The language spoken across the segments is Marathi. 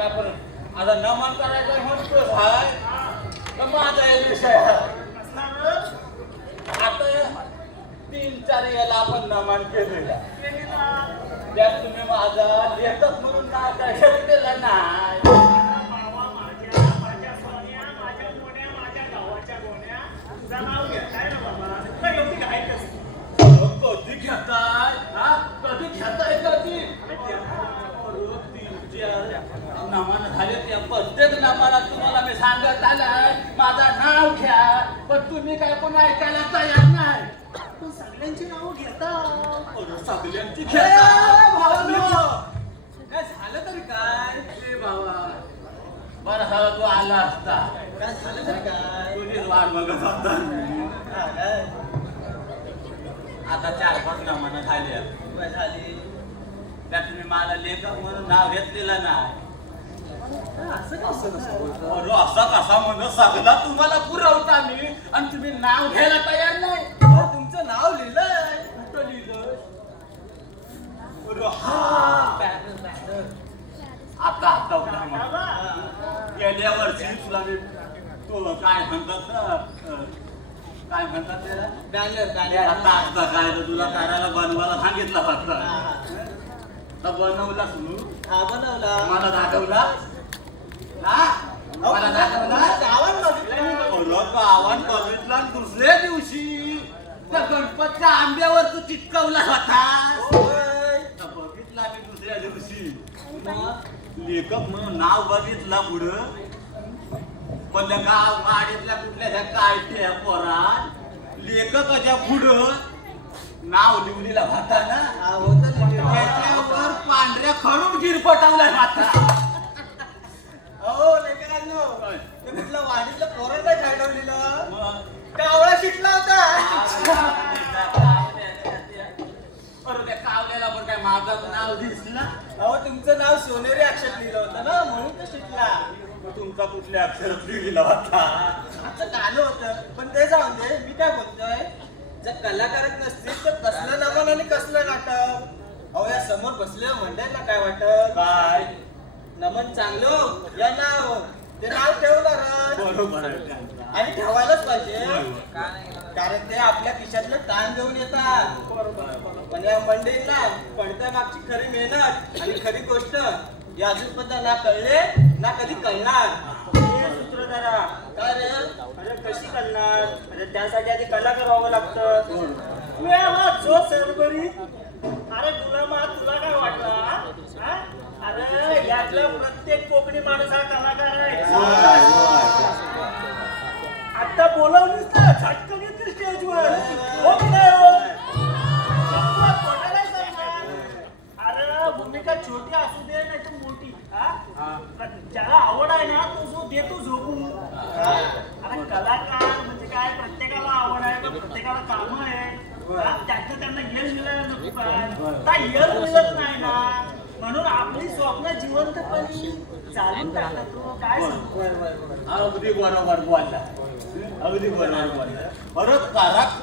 नाही पण आता नमन करायचं म्हणतो भाई तर माझा एक विषय आता 3-4 याला आपण नमन केलेला त्यात तुम्ही माझा लेखक म्हणून नाव काय घेतलेलं नाही कधी घेताय कधी घेताय कधी नमन झाले त्या प्रत्येक नमाला तुम्हाला मी सांगत आलाय माझं नाव घ्या पण तुम्ही काय कोण ऐकायला तयार नाही पण सगळ्यांची नावं घेता सगळ्यांची काय झालं तरी काय भावा बरं झालं तू आला असता काय झालं तरी काय तुझीच वाट बघत होता आता 4-5 नमन झाली त्यात तुम्ही मला लेखक म्हणून नाव घेतलेलं नाही असं कसं अरे असा कसा म्हणून सगळा तुम्हाला पुरवता मी आणि तुम्ही नाव घ्यायला तयार नाही तुमचं नाव लिहिलंय कुठं लिहिलं आता आठवला मला गेल्या वर्षी तुला मी तो काय म्हणतात ना काय म्हणतात त्याला बॅनर आता काय तर तुला करायला बनवायला सांगितलं फक्त तर बनवला सुरू हा बनवला मला दाखवला मला दाखवला गावात बघितला दुसऱ्या दिवशी त्या गणपतच्या आंब्यावर तू चिटकवला होता बघितला मी दुसऱ्या दिवशी लेखक म्हणून नाव बघितला पुढं पण त्या गाव गाडीतल्या कुठल्या काय पोरात लेखकाच्या पुढं नाव लिहिलेला होता ना त्याच्यावर पांढऱ्या खडून गिरपटावलाय माथा हो लेकरांनो ते कुठलं वाडीतलं पोरं काय ठरवलेलं कावळा शिकला होता अरे त्या कावल्याला पण काय माझं नाव दिसला अहो तुमचं नाव सोनेरी अक्षर लिहिलं होतं ना म्हणून तो शिकला तुमचा कुठल्या अक्षरात लिहिला होता आमचं गाणं होतं पण ते जाऊन दे मी काय बोलतोय जर कलाकारच नसतील तर कसलं नमन आणि कसलं नाटक अहो या समोर बसले म्हणताय ना काय वाटत काय नमन चांगलं या नाव ते नाव ठेवणार बरोबर आणि ठेवायलाच पाहिजे होय. कारण ते आपल्या खिशातलं ताण घेऊन येतात पण या मंडळींना पडत्या मागची खरी मेहनत आणि खरी गोष्ट हे अजूनपर्यंत ना कळले ना कधी कळणार सूत्रधारा काय रे अरे कशी करणार अरे त्यासाठी आधी कलाकार व्हावं लागतं मिळाला जो सरबरी अरे गुलामा तुला काय वाटलं हा? अरे यातला प्रत्येक कोकणी माणूस हा कलाकार आहे आता बोलवलीस ना झटकन घेतली स्टेजवर हो की नाही हो? चप्पल कोणालाही सांगणार. अरे भूमिका छोटी असू दे नाही तर मोठी ज्याला आवड आहे ना तो जो देतो झोपून अरे कलाकार म्हणजे काय प्रत्येकाला आवड आहे का प्रत्येकाला काम आहे त्यातलं त्यांना यश मिळायला नको काय यश मिळत नाही ना म्हणून आपली स्वप्न जिवंतपणे चालून टाकत तो काय सांगतो अगदी बरोबर बोलला अगदी बरोबर बोलला परत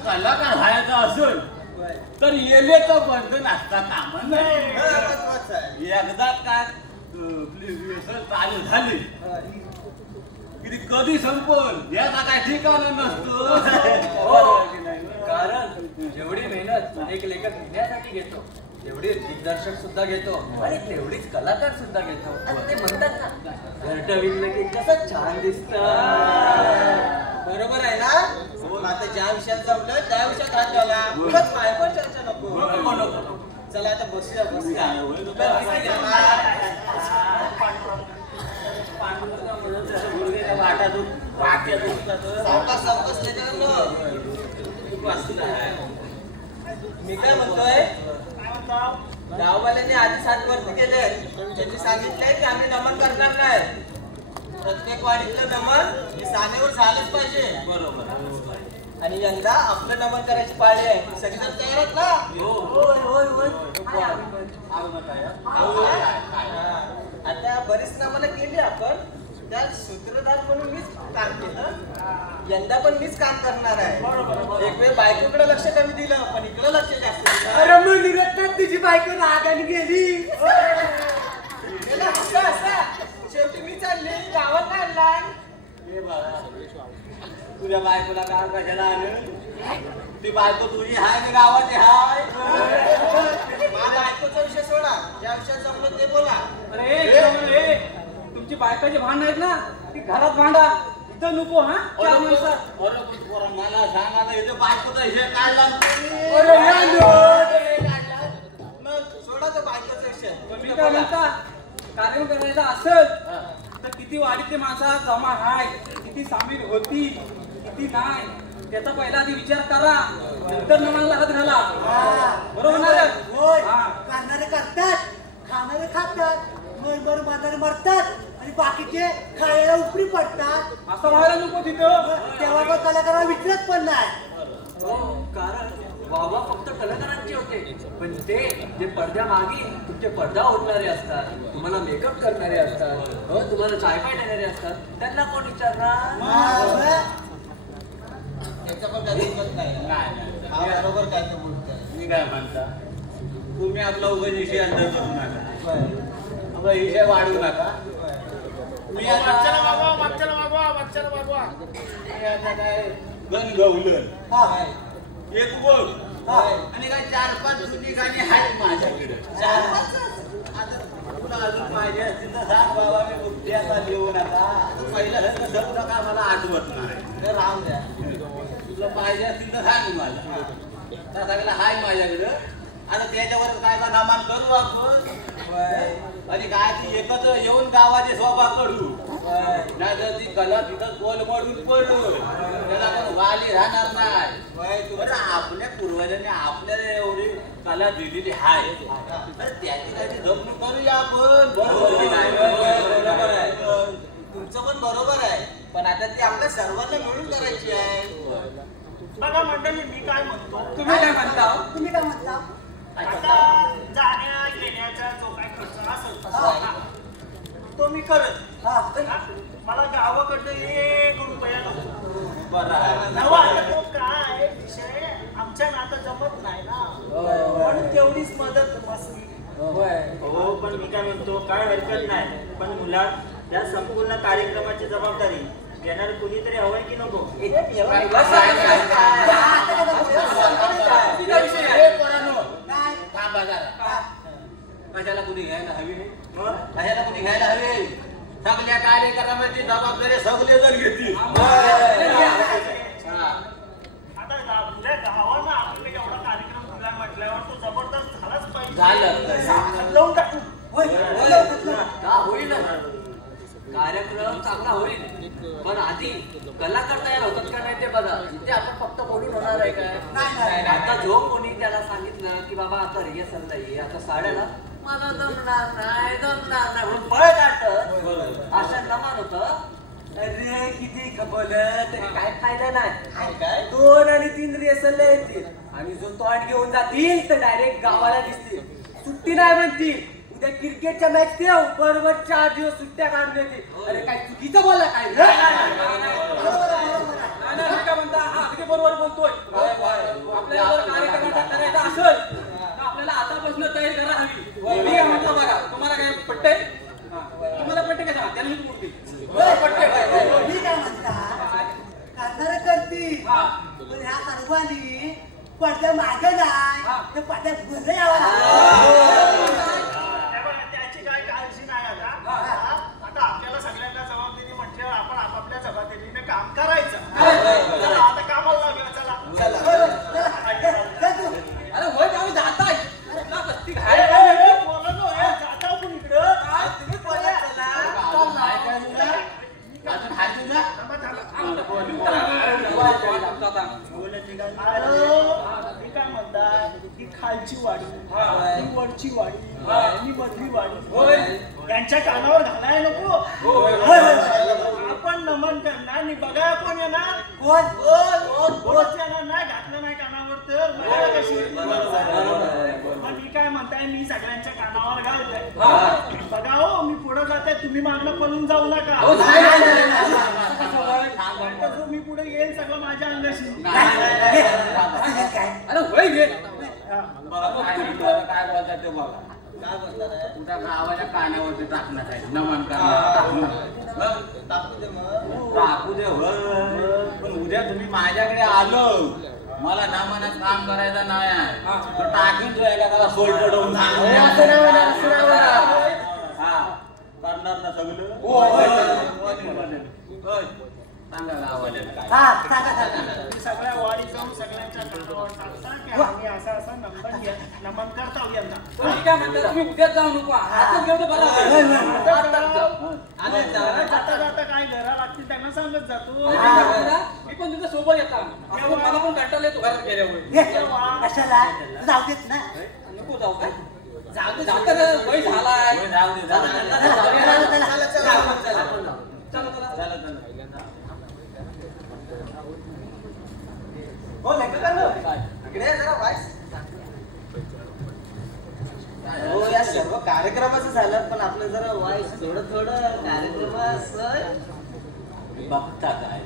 कलाकार व्हायचा असेल तर येलेचं बंधन असता कामा नाही महत्वाचं आहे एकदा काय रिहर्सल चालू झाली की ती कधी संपल याचा काय ठिकाणा नसतो कारण जेवढी मेहनत एक लेखक लिहिण्यासाठी घेतो तेवढी दिग्दर्शक सुद्धा घेतो आणि तेवढीच कलाकार सुद्धा घेतो आणि ते म्हणतात ना घरट विकलं की कसं छान दिसत बरोबर आहे ना आता ज्या विषयात जमलं त्या विषयात हात घाला उगाच बायकोवर चर्चा नको चला आता बसूया सावकाश मी काय म्हणतोय गाववाल्यांनी आधी 7 वर्ष केले त्यांनी सांगितलंय की आम्ही नमन करणार नाही प्रत्येक वाडीतलं नमन हे सानेवर झालंच पाहिजे बरोबर आणि यंदा आपलं नमन करायची पाळी आहे सगळेजण तयार आहेत ना आता बरीच नमन केली आपण त्यात सूत्रधार म्हणून मीच काम केलं यंदा पण मीच काम करणार आहे एक वेळ बायकोकडे लक्ष कमी दिलं पण इकडे लक्ष जास्त दिलं. अरे मग निघत तिची बायको रागाने गेली गेला हसा कुठे चालली गावात नाही आणलाय हे बघा, तुझ्या बायकोला काय कशाला आणलं? ती बायको तुझी हाय की गावाची हाय? माझ्या ऐकूचा विषय सोडा ज्या विषयात जमलं ते बोला अरे तुमची बायकाचे भांड आहेत ना ती घरात भांडा इथं नको हा चार माणसात. अरे पण पोरं, मला सांगा ना, इथं बायकोचा विषय काय लागतो? अरे या मग सोडा तो बायकोचा विषय तुम्ही काय म्हणता कार्यक्रम करायचा असेल तर किती वाढीतले माणसं जमा हाय, किती सामील होती किती नाही त्याचा पहिला आधी विचार करा, नंतर नमाला हात घाला. बरोबर ना रे? होय हा. करणारे करतात खाणारे खातात मर म्हातारे मरतात आणि बाकीचे खायला उपरी पडतात असं व्हायला नको तिथं. तेव्हा तो कलाकाराला विचारत पण नाही हो, कारण बाबा फक्त कलाकारांचे होते पण ते जे पडद्या मागे तुमचे पडदा ओढणारे असतात, तुम्हाला मेकअप करणारे असतात, हो तुम्हाला चाय पाय देणारे असतात, त्यांना कोण विचारणार? त्याचं पण काही दुखत नाही नाही. हा बरोबर काय ते बोलतोय मी काय म्हणता, तुम्ही आपला उगाच विषय अंतर करू नका, आपला विषय वाढवू नका. मी आता काय गण गवलं एक बघ आणि काय 4-5 जुनी गाणी आहेत माझ्याकडे. आता तुला अजून पाहिजे असतील तर सांग बाबा, मी बुद्धी आता देऊ नका. आता पहिलं लग्न जाऊ नका, मला आठवत नाही. तर राहून द्या तुला पाहिजे असतील तर सांग मला. त्या सगळं हाय माझ्याकडं. आता त्याच्यावर काय का सामान करू आपण आणि काय ती एकच येऊन गावाचे स्वभाव करू, नाही तर ती कला तिथं कोलमडून पडू, त्याला पण वाली राहणार नाही. बरं, आपल्या पूर्वजांनी आपल्याला एवढी कला दिलेली आहे, तर त्याची काही जपणूक करूया आपण. बरोबर की नाही? बरोबर आहे तुमचं पण बरोबर आहे, पण आता ती आपल्या सर्वांना मिळून करायची आहे. बघा मंडळी मी काय म्हणतो तुम्ही काय म्हणता? तुम्ही काय म्हणता आता जाण्या येण्याचा जो काय खर्च असेल तो मी करत मला गावाकडनं 1 रुपया नको. बरं आहे. नवा आता तो काय विषय आमच्या नातं जमत नाही ना म्हणून तेवढीच मदत बसली. हो पण मी काय म्हणतो काय हरकत नाही, पण मुलात या संपूर्ण कार्यक्रमाची जबाबदारी घेणार कुणीतरी हवंय की नको? थांबा जरा. कशाला कुणी घ्यायला हवी नाही? कशाला कुणी घ्यायला हवी? सगळ्या कार्यक्रमाची जबाबदारी सगळे जण घेतील. हा. आता तुझ्या गावानं आपल्याला एवढा कार्यक्रम दिला म्हटल्यावर तो जबरदस्त झालाच पाहिजे. झालं. लावून टाकू का होईल कार्यक्रम चांगला होईल, पण आधी कलाकार तयार होतात का नाही ते बघा. इथे आपण फक्त बोलून होणार आहे काय? आता जो कोणी त्याला सांगितलं की बाबा आता रिहर्सल नाही, आता साड्याला मला जमणार नाही म्हणून पळ काढत अशा नमान होत. अरे किती खपवलं तरी काय फायदा नाही. 2 आणि 3 रिहर्सल येतील आणि जो तोंड घेऊन जातील तर डायरेक्ट गावाला दिसतील. सुट्टी नाही म्हणतील, उद्या क्रिकेटच्या मॅच ठेव, बरोबर 4 दिवस सुट्ट्या काढून येतील. अरे काय चुकीचं बोलला काय? काय म्हणता? हा अगदी बरोबर बोलतोय. आपल्याला जर कार्यक्रम करायचा असेल तर आपल्याला आतापासून तयारी करायला हवी. मी काय म्हणतो बघा, तुम्हाला काय पटतंय? तुम्हाला पटते का सांगा? त्यांना मूर्ती पटते. मी काय म्हणता करणारे करतील पण ह्या सर्वांनी पडद्या मागे नाही ते पडद्या पुढे यावं त्याची काय काळजी नाही. आता आपल्याला सगळ्यांना जबाबदारी म्हटल्यावर आपण आपापल्या जबाबदारीने काम करायचं. चला आता कामाला लागलं. चला अरे होय जाऊ जाताय जाता पण इकडं तुम्ही बोला चला. अजून हाय तुझा? मी काय म्हणतात ही खालची वाडी ही वरची वाडी ही मधली वाडी यांच्या कानावर घालाय नको. आपण नमन करणार आणि बघा कोण येणार. कोणच येणार नाही. घातलं नाही कानावर तर मला कशी. मग मी काय म्हणताय मी सगळ्यांच्या कानावर घालतोय. बघा हो मी पुढे जाते तुम्ही मागणं पळून जाऊ नका. जो मी पुढे येईल सगळं माझ्या अंगाशी. अरे होय घे. बघा काय बोलतात ते बघा. काय बोलणार आहे तुझ्या गावाच्या कानावरती टाकणार आहे नमन करणार टाकू दे मग टाकू दे होय. पण उद्या तुम्ही माझ्याकडे आलो मला नमनात काम करायचं नाही आहे. तर टाकीन तुला एका त्याला सोय चढवून असं नाही म्हणा, असं नाही म्हणा. हा करणार ना सगळं होय. सांगा गावाला काय तुम्ही सगळ्या वाडी जाऊन सगळ्यांच्या कानावर टाकता की आम्ही असा नमन करता यंदा. पण काय म्हणतात तुम्ही उद्याच जाऊ नको आताच घेऊ तर बरं होईल. जाता जाता काय घरा लागतील त्यांना सांगत जातो. मी पण तुझ्या सोबत येतात मला पण कंटाळा येतो घरात गेल्यावर. कशाला जाऊ देत ना नको जाऊ काय जाऊ तर वय झालाय. होय, जाऊ दे जाऊ दे. चला चला. हो लेखकांनो, इकडे या जरा वाईस. हो या सर्व कार्यक्रमाचं झालं पण आपलं जरा वाईस थोडं कार्यक्रमाचं बघता काय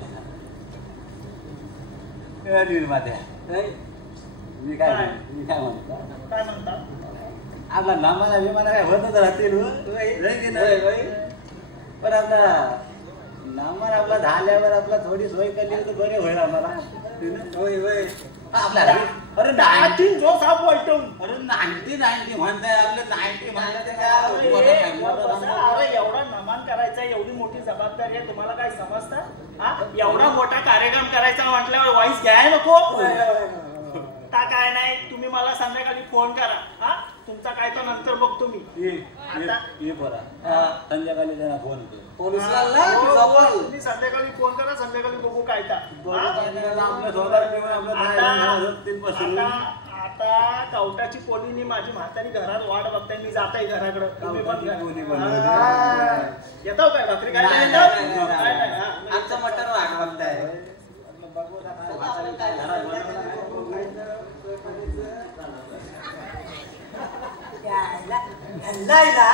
ए, निर्मात्या मी काय म्हणतो काय म्हणता आपला नामाला विमाना काय होतच राहतील हो. नाही की नाही? पण आपला नामान आपला झाल्यावर आपला थोडी सोय केली तर बरे होईल आम्हाला होय होय आपला अरे नाईन्टी जो साप वाईटम अरे 90 म्हणताय आपलं 90 म्हणलं ते काय अरे एवढा नमन करायचा एवढी मोठी जबाबदारी आहे तुम्हाला काय समजतं हा एवढा मोठा कार्यक्रम करायचा म्हटल्यावर वाईस घ्याय नको का काय नाही तुम्ही मला संध्याकाळी फोन करा हा तुमचा काय तो नंतर बघतो मी ये बरा संध्याकाळी त्यांना फोन कर फोन उचलाल ना तुझा बोल. तुम्ही संध्याकाळी फोन करा संध्याकाळी बघू काय ता. हा? आपलं स्वतः ठेवून आपलं आता कवटाची पोलीनी माझी म्हातारी घरात वाट बघताय मी जाताय घराकडे तुम्ही पण कवटाची पोली घरा- बनवली. हा. येतो काय रात्री काय नाही, येतो? नाही, नाही, नाही. काय नाही, हा. आमचं मटण वाट बघताय ह्यांना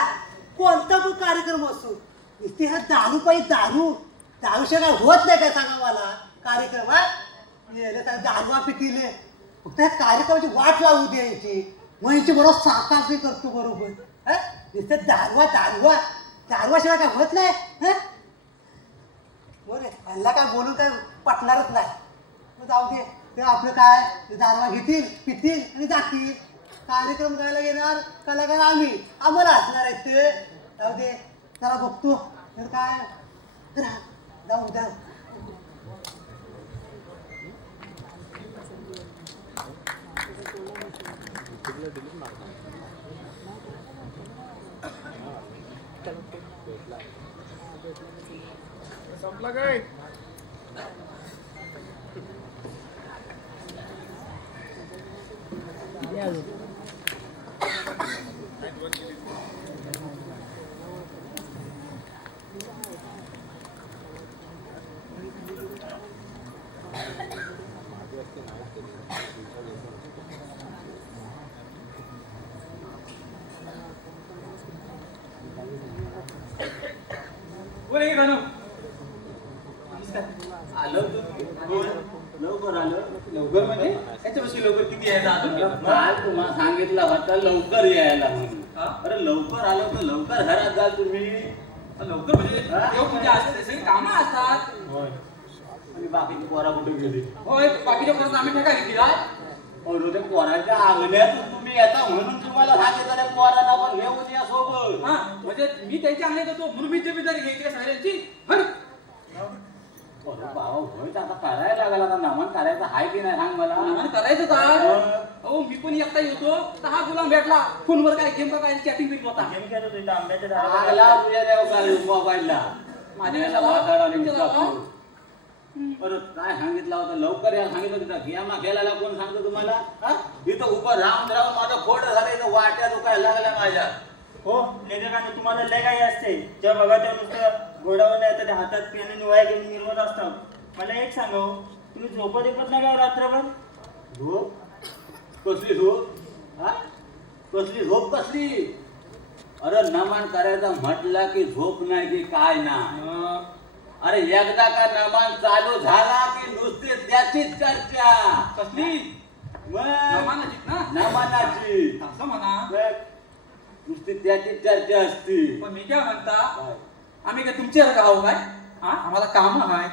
कोणता पण कार्यक्रम असो नुसते हा दारू पाहिजे दारूशिवाय काय होत नाही काय सांगा मला कार्यक्रम हा येले काय दारूवा पिकीले फक्त ह्या कार्यक्रमाची वाट लावू द्यायची मग यांची बरोबर साकार करतो बरोबर हा नुसते दारूवाशिवाय काय होत नाही हा बरं ह्यांना काय बोलून काय पटणारच नाही मग जाऊ दे ते आपलं काय ते दारवा घेतील पितील आणि जातील कार्यक्रम करायला घेणार कलाकार आम्हाला असणार आहेत ते जाऊ दे जरा बघतो तर काय जाऊ द्या संपला काय आलो लवकर लवकर म्हणजे त्याच्यापासून लवकर किती यायला काल तुम्हाला सांगितलं होतं लवकर यायला म्हणून अरे लवकर आलो तर लवकर घरात जा तुम्ही लवकर म्हणजे पूजा असते सगळी कामं असतात. आणि बाकीची पोरा कुठे गेली होय बाकीच्या परत आम्ही ठेका घेतली काय अरे ते पोराच्या अंगण्यातून तुम्ही येता म्हणून तुम्हाला सांगितलं त्या पोराला पण घेऊन या सोबत हा म्हणजे मी त्यांच्या अंगण्यात होतो म्हणून मी जबाबदारी घ्यायची का सगळ्यांची हर अरे बाबा होय आता करायला लागला आता नमन करायचं आहे की नाही सांग मला नमन करायचं तर अहो मी पण एकटा येतो तर हा गुलाम भेटला फोनवर काय गेम का काय चॅटिंग बिट होता गेम खेळत होतो आंब्याच्या लागला झाडाला तुझ्या त्या मोबाईलला माझ्या माझ्या लावा, वासाडाने तुमच्या लावा. परत काय सांगितलं होतं लवकर या सांगितलं होतं गेमा खेळायला कोण सांगतो तुम्हाला हा? इथं उभं राहून राहून माझं खोड झालं इथं वाट्या दुखायला लागल्या माझ्या हो लेखकाने तुम्हाला लय काही असते जेव्हा बघा तेव्हा नुसतं घोडावर येतं ते हातात पेन आणि वया घेऊन निर्वत असतात मला एक सांगा हो, तुम्ही झोपत येत नाही का रात्रभर झोप कसली झोप हा कसली झोप कसली अरे नमन करायचं म्हटलं की झोप नाही की काय नाही अरे एकदा का नमन चालू झाला की नुसते त्याचीच चर्चा कसली मग नमानाचीच ना नमनाची असं म्हणा नुसती त्याची चर्चा असते. पण मी काय म्हणता काय? आम्ही काय तुमचे गाव काय हा आम्हाला काम आहे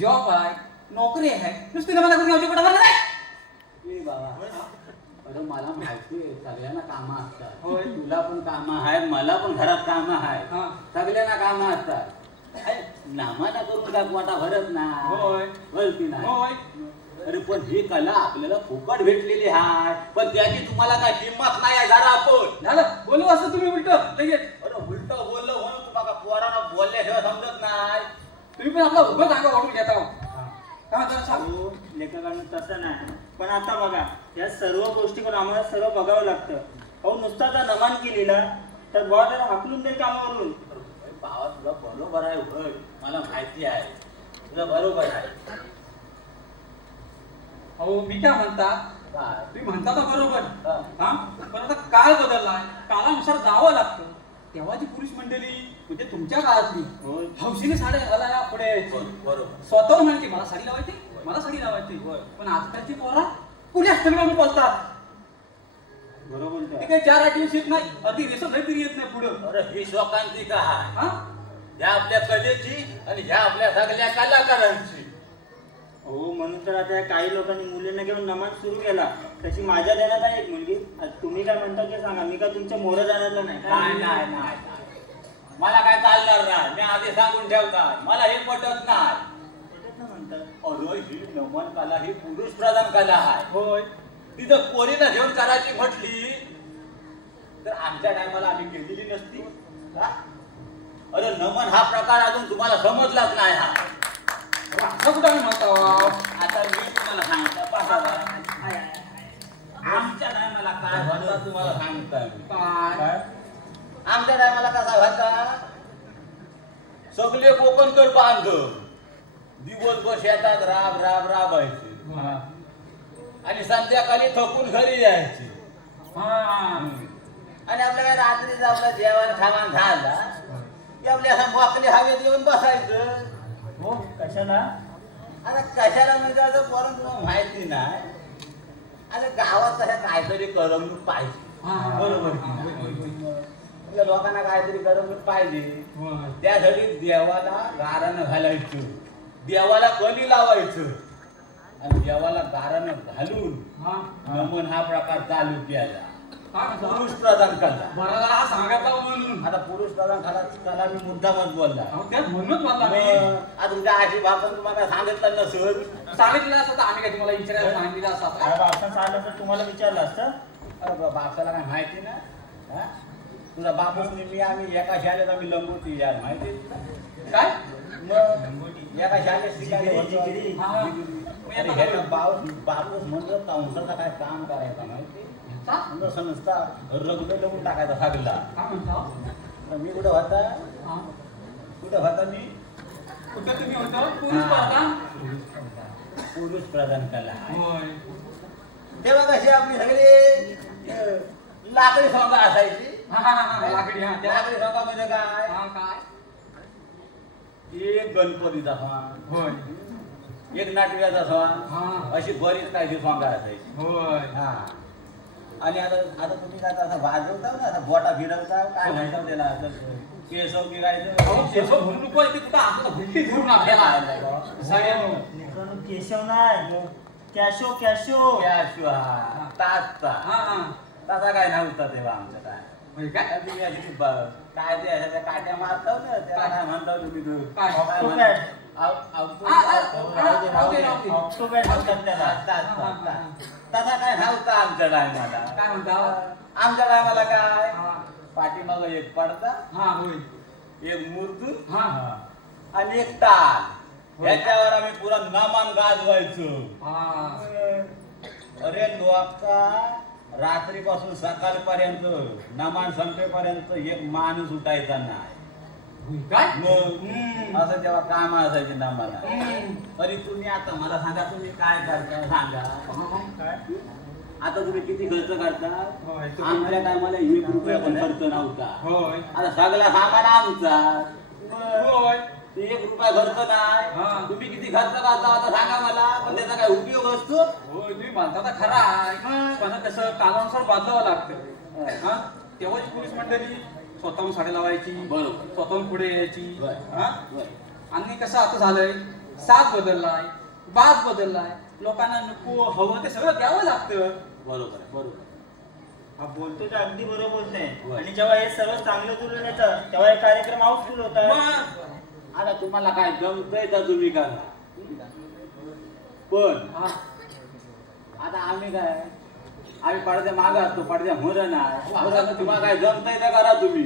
जॉब आहे नोकरी आहे नुसती मला करून घ्यायची पडा नाही ए बाबा अरे मला माहिती आहे सगळ्यांना कामं असतात. होय. तुला पण कामं आहेत मला पण घरात कामं आहेत. हा. सगळ्यांना कामं असतात. अरे, नामाना करून काय मोठा भरत नाही होय. बोलती नाही. होय अरे पण ही कला आपल्याला फुकट भेटलेली आहे पण त्याची तुम्हाला काय किंमत नाही आहे जरा आपण. झालं बोलू असं तुम्ही उलट लगेच अरे उलट बोललं म्हणून तुम्हाला पोरांना बोलल्याशिवाय समजत नाही. तुम्ही पण आपला उभं जागा वाटून घेता हो. काय म्हणता सांग हो, लेखकांनी तसं नाही पण आता बघा या सर्व गोष्टीकडून आम्हाला सर्व बघावं लागतं. अहो नुसता जर नमन केलेला तर बुवा त्याला हाकलून देईल कामावरून. भावा तुला बरोबर आहे होय मला माहिती आहे तुझं बरोबर आहे. अहो मी काय म्हणता काय? तुम्ही म्हणता तर बरोबर हा. हा पण आता काळ बदललाय काळानुसार जावं लागतं तेव्हाची पुरुष मंडळी म्हणजे तुमच्या काळातली होय. हौशीने साड्या घालायला पुढे यायची. बरोबर स्वतःहून म्हणायची मला साडी लावायची मला साडी लावायची पण आजकालची पोरा पुणे असताना म्हणून बोलतात बरोबर ते बोलतोय. काही 4 आठवस येत नाही अगदी रेशन लय तरी येत नाही पुढं अरे ही शोकांती का आहे हा ह्या आपल्या कलेची आणि ह्या आपल्या सगळ्या कलाकारांची. हो म्हणून तर आता या काही लोकांनी मुलींना घेऊन नमन सुरू केला. तशी माझ्या देण्यात आहे एक मुलगी. आता तुम्ही काय म्हणता ते सांगा. मी काय तुमच्या मोरं जाण्यातलं नाही नाही नाही नाही मला काय चालणार नाही मी आधी सांगून ठेवता मला हे पटत नाही. पटत नाही म्हणतात. अरे ही नमन कला ही पुरुष प्रधान कला आहे. होय तिथं पोरीला घेऊन करायची म्हटली तर आमच्या टायमाला आम्ही केलेली नसती का? अरे नमन हा प्रकार अजून तुम्हाला समजलाच नाही हा. असं कुठं आम्ही म्हणतो आता मी तुम्हाला सांगतो बघा बघा. आमच्या टायमाला काय होता तुम्हाला सांगता मी. काय आमच्या टायमाला कसा होता सगळे कोकणकड बांध दिवसभर शेतात राब राब राबायचे आणि संध्याकाळी थकून घरी यायचे आणि आपल्याला रात्री आपलं जेवण खावण झाला की आपल्या असं मोकळी हवेत येऊन बसायचं. हो कशाला? आता कशाला म्हणजे आता परत तुम्हाला माहिती नाही आता गावात तशा काहीतरी करमणूक पाहिजे. बरोबर की नाही? आपल्या लोकांना काहीतरी करमणूक पाहिजे त्यासाठी देवाला गारानं घालायचं देवाला कली लावायचं आणि देवाला गारानं घालून नमन हा प्रकार चालू केला. पुरुष प्रधान कला. मला जरा हा सांगायचा म्हणून आता पुरुष प्रधान कला मी मुद्दामच बोलला. त्यात म्हणूनच म्हणला मी आता तुमच्या आजी बापानं तुम्हाला सांगितलं नसेल सांगितलं असं तर आम्ही काय तुम्हाला विचारायला सांगितलं असं अरे बापा चाललं तर तुम्हाला विचारलं असतं. अरे बापाला काय माहिती ना हा? तुझा बापूस मी आम्ही एका शाळेत आम्ही लंगोटी यार माहिती आहे तुला? काय मग एका शाळेत शिकायला होतो. हा, हा. अरे ह्याचा बापूस म्हणलं काउन्सलचा काय काम करायचं माहिती म्हणजे संस्था रगडे लावून टाकायचा सगळा. काय म्हणता मी कुठं होता कुठं होता मी कुठं तुम्ही होतो पुरुष प्रधान पुरुष प्रधान कला होय तेव्हा कशी आपली सगळी लाकडी सोंगा असायची. लाकडी हा त्या लाकडी सोंगा म्हणजे काय हा, काय एक गणपतीचा सण होय एक नाटव्याचा सण हा अशी बरीच काही सोंगा असायची. होय हा आणि आता आता तुम्ही काय असं वाजवता ना असं बोटा फिरवता काय म्हणता त्याला असं केसव अहो, गिरायचं केशव म्हणू नको ते कुठं आपल्याला भुलटी धरून आपल्याला साड्या लेकरांनो, केशव नाही कॅशो कॅशो. तासचा हा हा तसा काय नव्हता तेव्हा आमचं काय म्हणजे काय तुम्ही अशी काय ते अशा त्या काट्या मारताव ना त्याला काय म्हणता तुम्ही तो? काय? काय ऑक्टोपॅड. म्हणता? राहू दे, राहू दे. ऑक्टोपॅड म्हणतात त्याला. तसा काय नव्हता आमच्या टायमाला. काय म्हणता आमच्या टायमाला काय हा पाठीमाग एक पडदा हा होय एक मूर्ती हा आणि एक टाळ ह्याच्यावर आम्ही पुरा नामान गाजवायचो. हा अरे लोका रात्रीपासून सकाळपर्यंत नमान संपेपर्यंत एक माणूस उठायचा नाही. होय काय मग असं जेव्हा काम असायची नामाला तरी तुम्ही आता मला सांगा तुम्ही काय करता सांगा. आता तुम्ही किती खर्च करता होय, तुम्ही- आमच्या टायमाला 1 रुपया पण खर्च नव्हता. होय आता सगळा सामान आमचा होय ते 1 रुपया खर्च हा. नाही. तुम्ही किती खर्च करता आता सांगा मला पण त्याचा काय उपयोग असतो. होय तुम्ही म्हणता तर खरा आहे पण तसं कालानुसार बदलावं लागतं हा तेव्हाची पोलीस मंडळी स्वतःहून साडे लावायची, बरोबर. स्वतःहून पुढे यायची. बरं. हा? बरं. आणि कसं आता झालंय, साथ बदललाय, बाज बदललाय, लोकांना नको हवं ते सगळं द्यावं लागतं. बरोबर आहे, बरोबर. हा बोलतो ते अगदी बरोबर बोलते होय. आणि जेव्हा हे सर्व चांगलं जुळून येतं तेव्हा हे कार्यक्रम हाऊसफुल होतात. मग आता तुम्हाला काय जमतंय तर तुम्ही करा, पण हा, आता आम्ही पडद्या मागं असतो, पडद्या मरण आहे. आता तुम्हाला काय जमतंय तर करा तुम्ही.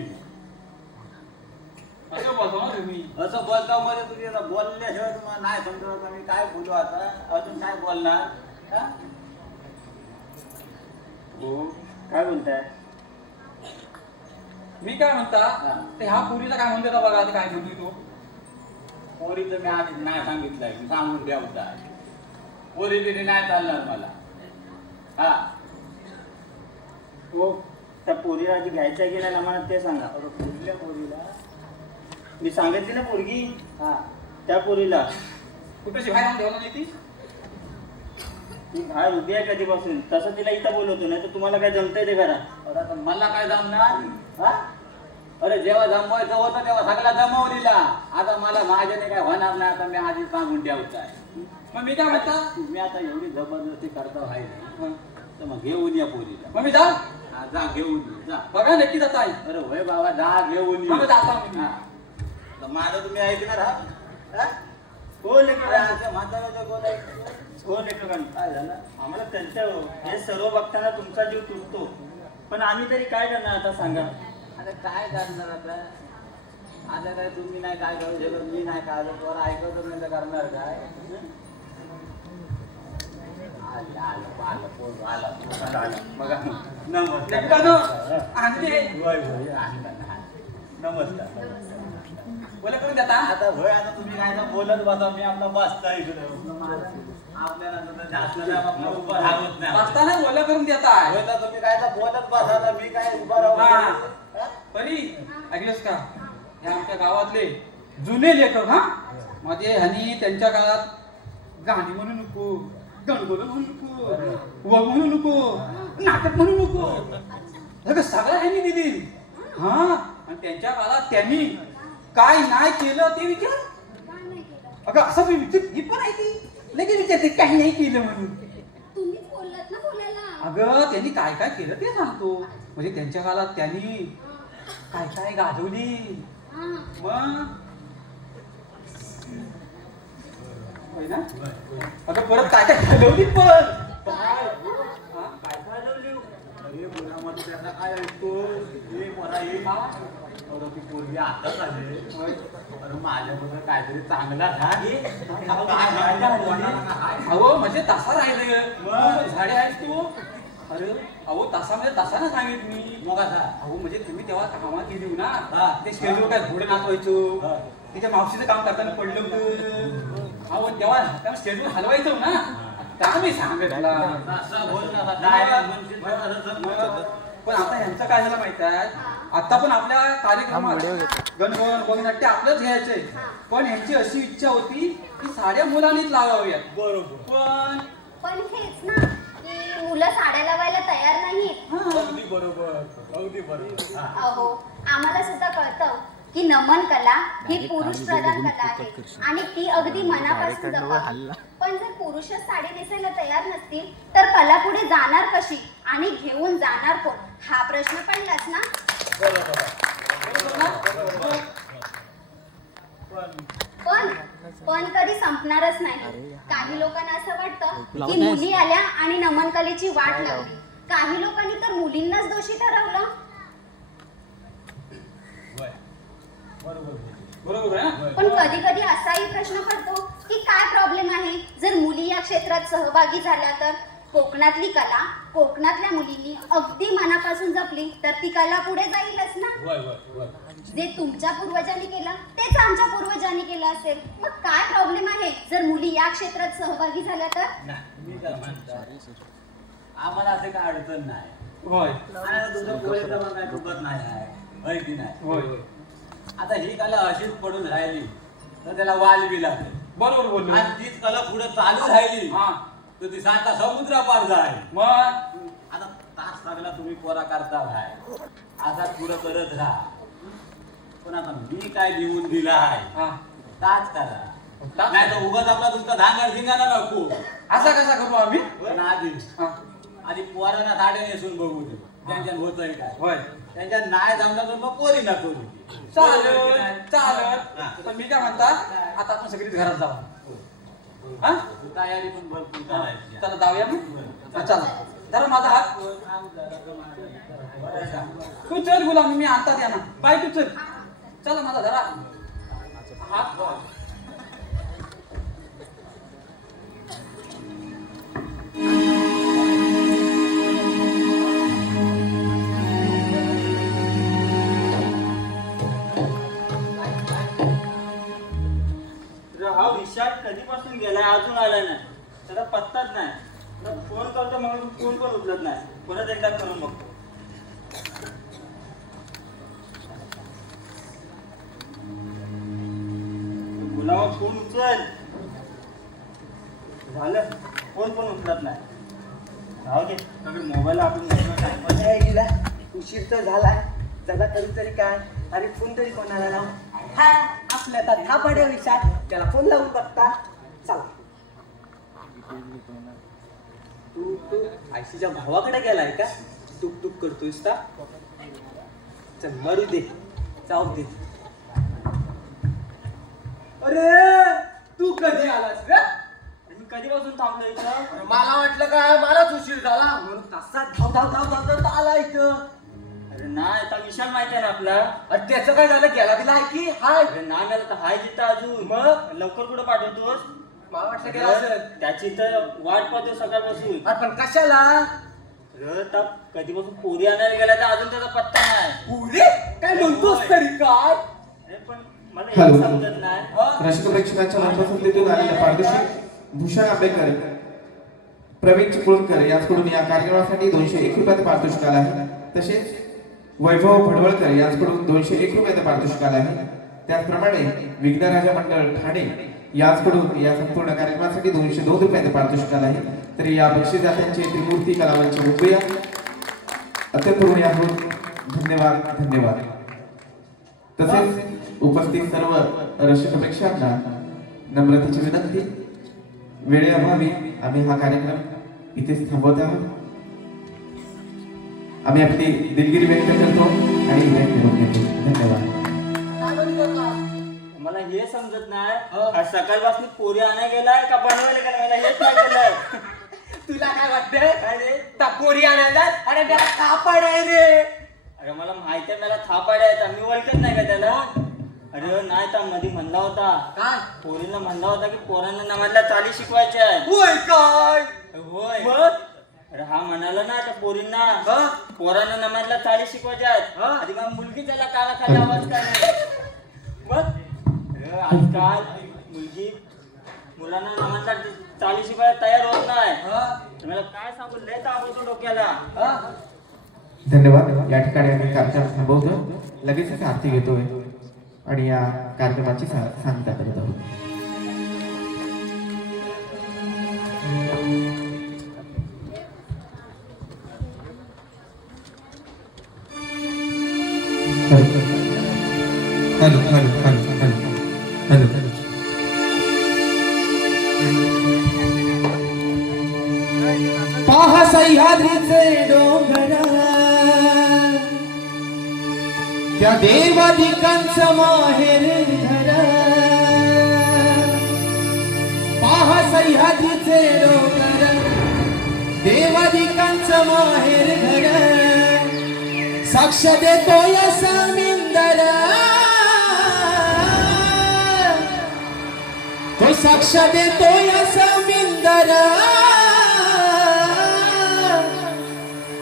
असं बोलतो ना तुम्ही. असं बोलता मध्ये तुम्ही आता बोलल्याशिवाय तुम्हाला नाही समजत मी काय बोलू आता, अजून काय बोलणार हा? हो काय बोलताय? मी काय म्हणता ते ह्या पोरीला काय म्हणते ना बघा, आता काय म्हणतो तो. पोरीचं मी आधी नाही सांगितलंय, मी सांगून ठेवता. पोरी बिरी नाही चालणार मला. हा हो त्या पोरीला आधी घ्यायचं की नाही आम्हाला ते सांगा. कुठल्या पोरीला? मी सांगितली ना पोरगी हा त्या पोरीला कुठे शिवाय राहून ठेवला नाही ती. ती बाहेर उभी आहे कधीपासून. तसं तिला इथं बोलवतो नाही तर तुम्हाला काय जमतंय ते करा. अरे आता मला काय जमणार हा? अरे जेव्हा जमवायचं होतं तेव्हा सगळा जमवलेला. आता मला माझ्याने काय होणार नाही, आता मी आधी सांगून ठेवताय. मग मी काय म्हणता, तुम्ही आता एवढी जबरदस्ती करता भाई तर मग घेऊन या पोरीला. मग मी जाऊ हा, जा घेऊन ये, जा. बघा नक्की जाता आहे. अरे होय बाबा, जा घेऊन मग ये. जाता मी. हा. तर माझं तुम्ही ऐकणार हा? हा? हो अरे लेकरांनो, असं म्हाताऱ्याचं कोण ऐकतं? हो लेकरांनो, काय झालं? आम्हाला कळतं हो. हे सर्व बघताना तुमचा जीव तुटतो. पण आम्ही तरी काय करणार आता सांगा. अरे काय करणार आता? आता काय तुम्ही नाही काय करू शकत, मी नाही काय करू, ऐकवतो नाही तर करणार काय? आलं, आलं, आलं, पोर, आलं, आलं. बघा, नमस्कार. लेकरांनो, आणले. होय, होय, आणलं, नमस्कार. बोला करून देता. आता होय, आता तुम्ही काय तर बोलत बसा, मी आपला बसता इकडे. आपल्याला तर जास्त नाही, आपलं उभं राहत नाही. वाचताना बोला करून देताय. होय, तर तुम्ही काय तर बोलत बसा, तर मी काय उभं राहू? हा. हा? परी ऐकलंस का, हे आमच्या गावातले जुने लेखक हा, मध्ये ह्यांनी त्यांच्या काळात गाणी म्हणू नको, गणगोल म्हणू नको, वग म्हणू नको, नाटक म्हणू नको, हे सगळं ह्यांनी दिली. हा, आणि त्यांच्या काळात त्यांनी काय नाही केलं ते विचार. अगं असं मी विचार, ही पण आहे ती लगेच विचारते काही नाही केलं म्हणून. तुम्हीच बोललात ना बोलायला. अगं त्यांनी काय काय केलं ते सांगतो. म्हणजे त्यांच्या काळात त्यांनी काय काय गाजवली. हा. मग होय ना? अगं परत काय काय घालवली पण. काय? हा? काय घालवली? अरे मुलामध्ये त्यांना काय ऐकतो? हे पोरा, हे हा? अरे ती पोरगी आताच आली. अरे माझ्याबद्दल काहीतरी चांगला झाली. काय झालं? अहो म्हणजे तासा राहिलं झाडे आहेस तू. अरे अहो तासामध्ये तासानं सांगित मी. मग असा अहो म्हणजे तुम्ही तेव्हा कामात गेली ना, हा. ते स्टेजवर काय घोडे नाचवायचो, हा. तिच्या मावशीचं काम करताना पडलं होतं. अहो तेव्हा स्टेजवर हलवायचो ना, त्याला मी सांगितलं. असं बोल नका. डायरेक्ट म्हणशील तर असं समजतं. पण आता यांचं काय झालं माहित आहे, आता पण आपल्या कार्यक्रमात गणगोण वगनाट्य आपलंच घ्यायचंय. पण यांची अशी इच्छा होती की साड्या मुलांनीच लावाव्यात. बरोबर. पण हेच ना की मुलं साड्या लावायला तयार नाहीत. अगदी बरोबर, अगदी बरोबर. हा. अहो आम्हाला सुद्धा कळतं की नमन कला ही पुरुष प्रधान कला आहे आणि ती अगदी मनापासून जपावी. पण जर पुरुषच साडी नेसायला तयार नसतील तर कला पुढे जाणार कशी आणि घेऊन जाणार कोण, हा प्रश्न पडलाच ना. पण कधी संपणारच नाही. काही लोकांना असं वाटतं की मुली आल्या आणि नमन कलेची वाट लागली. काही लोकांनी तर मुलींनाच दोषी ठरवलं. बरोबर आहे ना? पण कधी कधी असाही प्रश्न पडतो की काय प्रॉब्लेम आहे जर मुली या क्षेत्रात सहभागी झाल्या तर. कोकणातली कला कोकणातल्या मुलींनी अगदी मनापासून जपली तर ती कला पुढे जाईलच ना. जे तुमच्या पूर्वजांनी केलं तेच आमच्या पूर्वजांनी केलं असेल. मग काय प्रॉब्लेम आहे जर मुली या क्षेत्रात सहभागी झाल्या तर. नाही, मी काय म्हणतो, आम्हाला असं काय अडचण नाही. होय आणि तुझं पोरीचं पण काय चुकत नाही आहे, होय की नाही? होय आता ही कला अशीच पडून राहिली तर त्याला वाल बी लागेल. बरोबर बोललो. आणि तीच कला पुढे चालू राहिली हा तर ती साता समुद्र पार जाईल. मग आता तास लागला तुम्ही पोरा करता भाय. असा पुढं करत राहा. पण आता मी काय लिहून दिला आहे हा. ताच करा, नाही तर उगाच आपला तुमचा धांगड धिंगाणा नको. असा कसा करू आम्ही? पण आधी पोरांना साड्या नेसून बघू दे, त्यांच्या होतंय काय. होय. त्यांच्या नाही जमलं तर मग पोरी ना करू. चालत. पण मी काय म्हणता, आता आपण सगळीच घरात जाऊ. हा? तयारी पण भरपूर करायची. चला जाऊया मग. हा, चला. जरा माझा हात. तू चल गुलाम, मी आणतात या ना. बाय तू चल. चला माझा धरा हात. हा विशाल कधीपासून गेलाय, अजून आलाय नाही. त्याचा पत्ताच नाही. फोन करतो म्हणून फोन पण उचलत नाही. परत एकदा करून बघतो. गुलामा फोन उचल. झालं, फोन पण उचलत नाही. राहू दे, मोबाईल आपण गेला उशीर तर झालाय. चला तरी काय, अरे फोन तरी कोणाला लावू. हा आपल्या तर हा पड्या विचार, त्याला फोन लावून बघता. चला. तू आयशीच्या भावाकडे गेलाय का? टुक टुक करतोयस का? चल मरू दे, जाऊ दे. अरे तू कधी आलास रे? मी कधीपासून थांबलो इथं. मला वाटलं काय मलाच उशीर झाला म्हणून तसा धाव धाव धाव धाव धाव आला इथं. अरे नाही, आता विशाल माहिती आहे ना आपला. अरे त्याचं काय झालं, गेला बिला आहे की हाय? अरे नाही मला तर हाय तिथं अजून. मग लवकर कुठं पाठवतोस? मला वाटलं गेला असेल. त्याची तर वाट पाहतो सकाळपासून. अरे पण कशाला? अरे तर कधीपासून पोरी आणायला गेला तर अजून त्याचा पत्ता नाही. पुरे काय म्हणतोस तरी काय? अरे पण मला एक समजत नाही. रसिक प्रेक्षकांच्या मनपसंतीतून आलेल्या पारदर्शी भूषण आंबेकर, प्रवीण चिपळूणकर यांच्याकडून या कार्यक्रमासाठी 201 रुपयाचं पारितोषिक आलं आहे. तसेच वैभव भडवळकर यांच्याकडून 201 रुपयाचं पारितोषिक आलं आहे. त्याचप्रमाणे विघ्नराजा मंडळ ठाणे यांच्याकडून या संपूर्ण कार्यक्रमासाठी 202 रुपयाचं पारितोषिक आलं आहे. तर या बक्षीसदात्यांचे त्रिमूर्ती कलावंच मुंबई अत्यंत याकडून धन्यवाद धन्यवाद. तसेच उपस्थित सर्व रसिक प्रेक्षकांना नम्रतेची विनंती, वेळेअभावी आम्ही हा कार्यक्रम इथेच थांबवत आहोत. आम्ही आपली दिलगिरी व्यक्त करतो आणि इथे निरोप घेतो. धन्यवाद. मला हे समजत नाही, आज सकाळपासून पोरी आणायला गेलाय का बनवायला गेलाय? मला हेच नाही केलं. तुला काय वाटतंय? अरे टापोरी आणायला अरे त्याला कापड आहे रे. अरे मला माहिती आहे, मला थापाड्या आहेत. मी ओळखत नाही का त्याला? अरे नाही, तर मध्ये म्हणला होता काय? पोरीला म्हणला होता की पोरांना नमाजला चाली शिकवायच्या आहेत. होय काय? होय. मग अरे हा म्हणाला ना त्या पोरींना पोरांना नमाजला चाली शिकवायच्या आहेत. आधी मग मुलगी त्याला कानाखाली आवाज काय मग अरे आजकाल मुलांना नमाजला चाली शिकवायला तयार होत नाही. तर मला काय सांगू, लय ताप होतो डोक्याला. धन्यवाद. या ठिकाणी आम्ही कार्यक्रम थांबवतो. लगेचच आरती घेतोय आणि या कार्यक्रमाची सांगता करत आहोत. Hello hello hello hello hello. पाहा सह्याद्रीचे डोंगर, त्या देवाधिकांचं माहेर घर. पाहा सह्याद्रीचे डोंगर, देवाधिकांचं माहेर घर. साक्ष देतोय समिंदर, तो साक्ष देतोय समिंदर.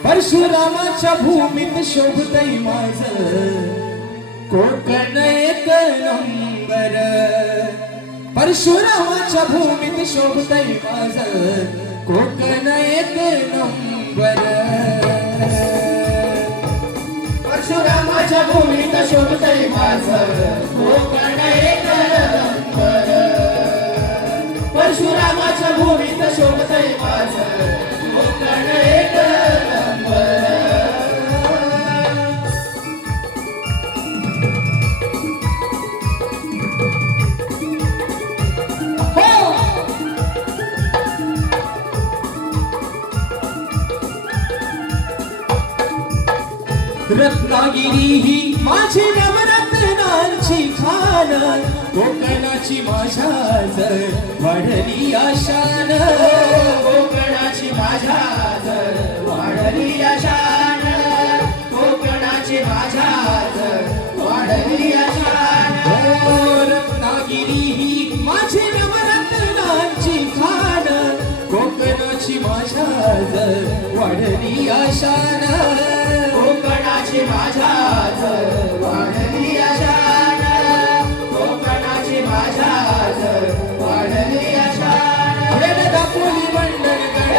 परशुरामाच्या भूमीत शोभतय माझ कोकण एक नंबर. परशुरामाच्या भूमीत शोभतय माझ कोकण एक नंबर. परशुरामाच्या भूमीत शोभतय माझ कोकण एक नंबर. परशुरामाच्या भूमीत शोभतय माझ कोकण एक नंबर. रत्नागिरी ही माझी नवरत्नांची खान कोकणाची माझ्या जर वाढली आशान कोकणाची माझ्या जर वाढली आशान कोकणाची माझ्या जर वाढली आशान रत्नागिरी ही माझी नवरत्नांची खान कोकणाची माझ्या जर वाढली आशान कोकणाची माझ्या जर वाढली आशान कोकणाची माझ्या जर वाढली आशान दापोली मंडणगड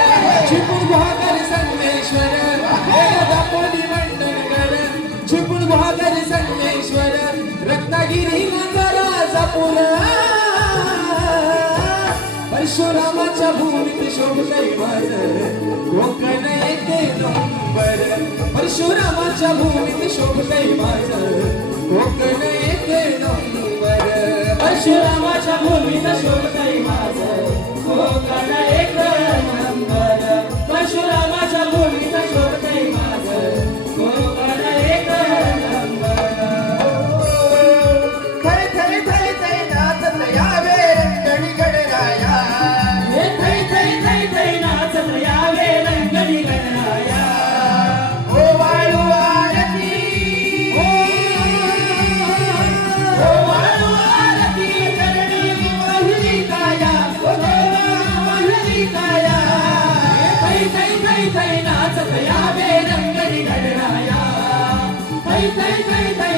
चिपळूण गुहागर संगमेश्वर दापोली मंडणगड चिपळूण गुहागर संगमेश्वर रत्नागिरी राजापूर परशुरामाच्या भूमीत शोभतय माझं कोकण येते नंबर परशुरामाच्या भूमीत शोभतय माझं कोकण येते नंबर परशुरामाच्या भूमीत शोभतय माझं कोकण एक नंबर परशुरामाच्या भूमीत शोभतय माझं कोकण एक नंबर थै थै थै थै नाचत यावे रंगणी गणराया थै थै थै थै नाचत यावे रंगणी गणराया ओ वाळू आरती ओ वाळू आरती करणी पहिली काया ओ देवा पहिली काया थै थै थै थै नाचत यावे रंगणी गणराया थै थै थै थै